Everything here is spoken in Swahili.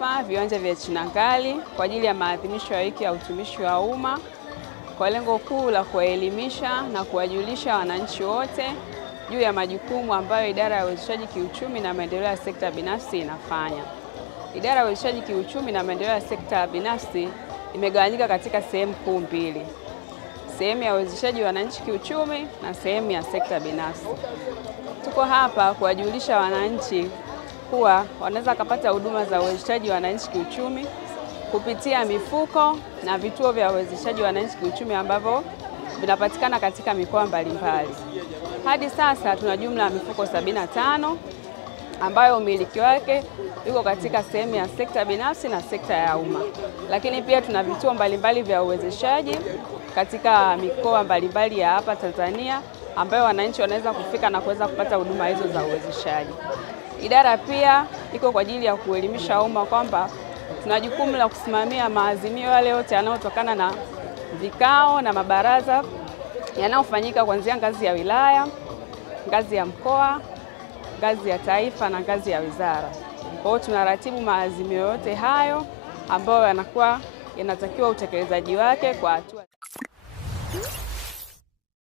hapa viwanja vya Chinangali kwa ajili ya maadhimisho ya wiki ya utumishi wa umma kwa lengo kuu la kuwaelimisha na kuwajulisha wananchi wote juu ya majukumu ambayo Idara ya Uwezeshaji Kiuchumi na Maendeleo ya Sekta Binafsi inafanya. Idara ya Uwezeshaji Kiuchumi na Maendeleo ya Sekta Binafsi imegawanyika katika sehemu kuu mbili: sehemu ya uwezeshaji wa wananchi kiuchumi na sehemu ya sekta binafsi. Tuko hapa kuwajulisha wananchi kuwa wanaweza kupata huduma za uwezeshaji wa wananchi kiuchumi kupitia mifuko na vituo vya uwezeshaji wa wananchi kiuchumi ambavyo vinapatikana katika mikoa mbalimbali. Hadi sasa tuna jumla ya mifuko 75 ambayo umiliki wake yuko katika sehemu ya sekta binafsi na sekta ya umma. Lakini pia tuna vituo mbalimbali vya uwezeshaji katika mikoa mbalimbali ya hapa Tanzania ambayo wananchi wanaweza kufika na kuweza kupata huduma hizo za uwezeshaji. Idara pia iko kwa ajili ya kuelimisha umma kwamba tuna jukumu la kusimamia maazimio yale yote yanayotokana na vikao na mabaraza yanayofanyika kuanzia ngazi ya wilaya, ngazi ya mkoa, ngazi ya taifa na ngazi ya wizara. Kwa hiyo tunaratibu maazimio yote hayo ambayo yanatakiwa utekelezaji wake kwa hatua.